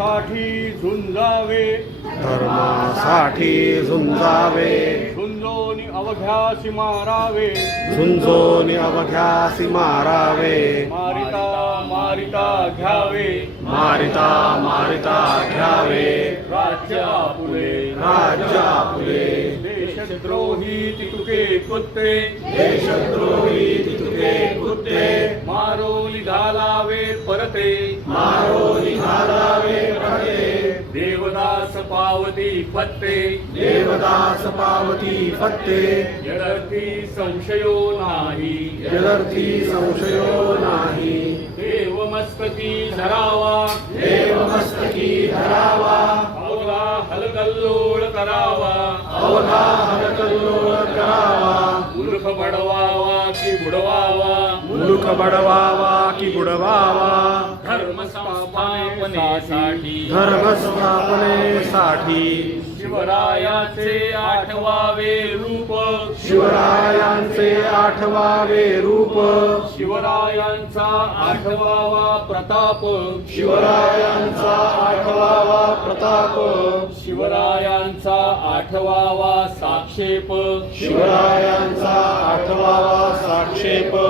धर्मासाठी झुंजावे. धर्मासाठी झुंजावे. झुंजोनी अवघ्यासी मारावे झुंजोनी अवघ्यासी मारावे मारिता मारिता घ्यावे. मारिता मारिता घ्यावे. राज्य आपुले राज्य आपुले देशद्रोही तितुके कुत्ते देशद्रोही तितुके कुत्ते मारोली घालावे परते. मारोनी घालावे पडते देवदास पावती पत्ते. देवदास पावती फत्ते यदर्थी संशयो नाही. यदर्थी संशयो नाही. देव मस्तकी धरावा. देव मस्तकी धरावा. हलकल्लोळ करावा. अवघा हरकल्लोळ करावा मूर्ख बडवावा की बुडवावा. मुलुक बडवावा की बुडवावा. धर्म संस्थापनेसाठी धर्मस्थापनेसाठी. शिवरायाचे आठवावे रूप. शिवरायांचे आठवावे रूप. शिवरायांचा आठवावा प्रताप. शिवरायांचा आठवावा प्रताप. शिवरायांचा आठवावा साक्षेप. शिवरायांचा आठवावा साक्षेप.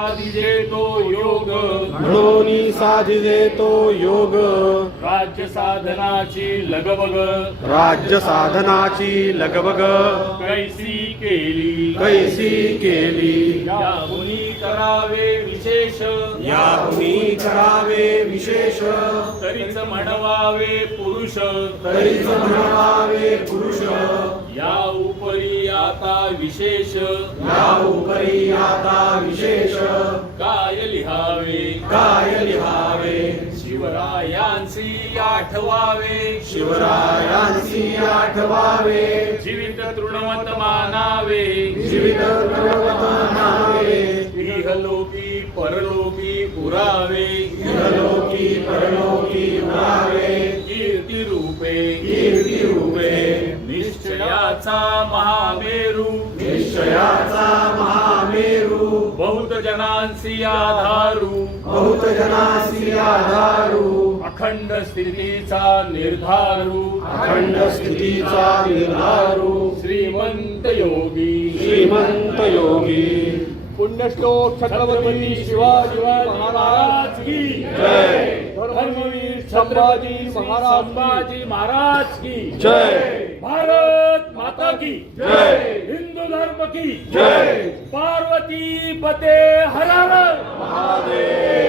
साधिजे तो योग. म्हणून साधिले तो योग. राज्य साधनाची लगबग. राज्य साधनाची लगबग. कैसी केली? कैसी केली? या मुनी करावे विशेष. याहुनी करावे विशेष. तरीच म्हणवावे पुरुष तरीच म्हणावे पुरुष. या उपरी आता विशेष. या उपरी आता विशेष. काय लिहावे? काय लिहावे? शिवरायांची आठवावे. शिवरायांची आठवावे. जीवित तृणवत मानावे. जीवित प्रवत नावे इहलोकी परलोकी पुरावे परलोकी उरावे कीर्ती रूपे कीर्ती रूपे निश्चयाचा महामेरू. निश्चयाचा महामेरू. बहुत जनांसी आधारू. बहुत जनासी आधारू. अखंड स्थितीचा निर्धारू. अखंड स्थितीचा निर्धारू. श्रीमंत योगी. श्रीमंत योगी. पुण्यश्लोक छत्रपती शिवाजी महाराज की जय. धर्मवीर संभाजी महाराज संभाजी महाराज की जय. भारत माता की जय. हिंदू धर्म की जय. पार्वती पते हर. महादेव.